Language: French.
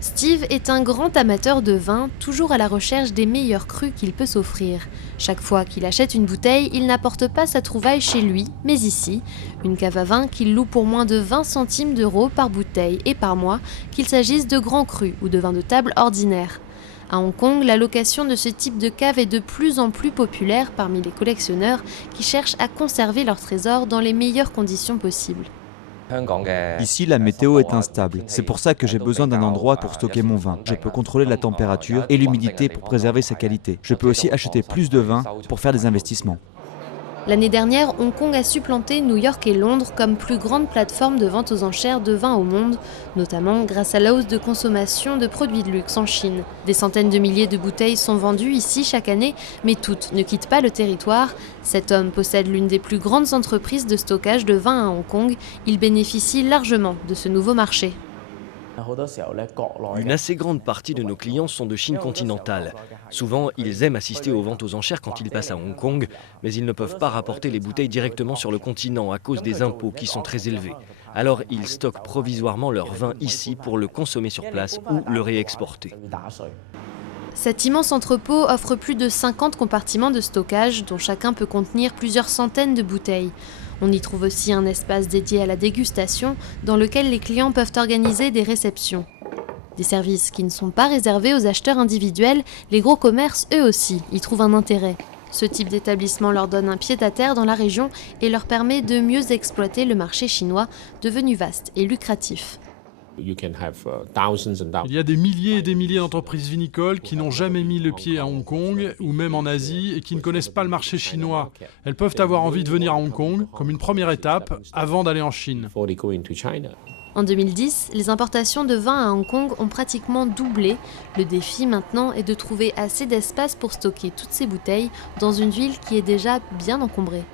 Steve est un grand amateur de vin, toujours à la recherche des meilleurs crus qu'il peut s'offrir. Chaque fois qu'il achète une bouteille, il n'apporte pas sa trouvaille chez lui, mais ici, une cave à vin qu'il loue pour moins de 20 centimes d'euros par bouteille et par mois, qu'il s'agisse de grands crus ou de vins de table ordinaires. À Hong Kong, la location de ce type de cave est de plus en plus populaire parmi les collectionneurs qui cherchent à conserver leurs trésors dans les meilleures conditions possibles. Ici, la météo est instable. C'est pour ça que j'ai besoin d'un endroit pour stocker mon vin. Je peux contrôler la température et l'humidité pour préserver sa qualité. Je peux aussi acheter plus de vin pour faire des investissements. L'année dernière, Hong Kong a supplanté New York et Londres comme plus grande plateforme de vente aux enchères de vin au monde, notamment grâce à la hausse de consommation de produits de luxe en Chine. Des centaines de milliers de bouteilles sont vendues ici chaque année, mais toutes ne quittent pas le territoire. Cet homme possède l'une des plus grandes entreprises de stockage de vin à Hong Kong. Il bénéficie largement de ce nouveau marché. Une assez grande partie de nos clients sont de Chine continentale. Souvent, ils aiment assister aux ventes aux enchères quand ils passent à Hong Kong, mais ils ne peuvent pas rapporter les bouteilles directement sur le continent à cause des impôts qui sont très élevés. Alors, ils stockent provisoirement leur vin ici pour le consommer sur place ou le réexporter. Cet immense entrepôt offre plus de 50 compartiments de stockage, dont chacun peut contenir plusieurs centaines de bouteilles. On y trouve aussi un espace dédié à la dégustation, dans lequel les clients peuvent organiser des réceptions. Des services qui ne sont pas réservés aux acheteurs individuels, les gros commerces, eux aussi, y trouvent un intérêt. Ce type d'établissement leur donne un pied-à-terre dans la région et leur permet de mieux exploiter le marché chinois, devenu vaste et lucratif. Il y a des milliers et des milliers d'entreprises vinicoles qui n'ont jamais mis le pied à Hong Kong ou même en Asie et qui ne connaissent pas le marché chinois. Elles peuvent avoir envie de venir à Hong Kong comme une première étape avant d'aller en Chine. En 2010, les importations de vin à Hong Kong ont pratiquement doublé. Le défi maintenant est de trouver assez d'espace pour stocker toutes ces bouteilles dans une ville qui est déjà bien encombrée.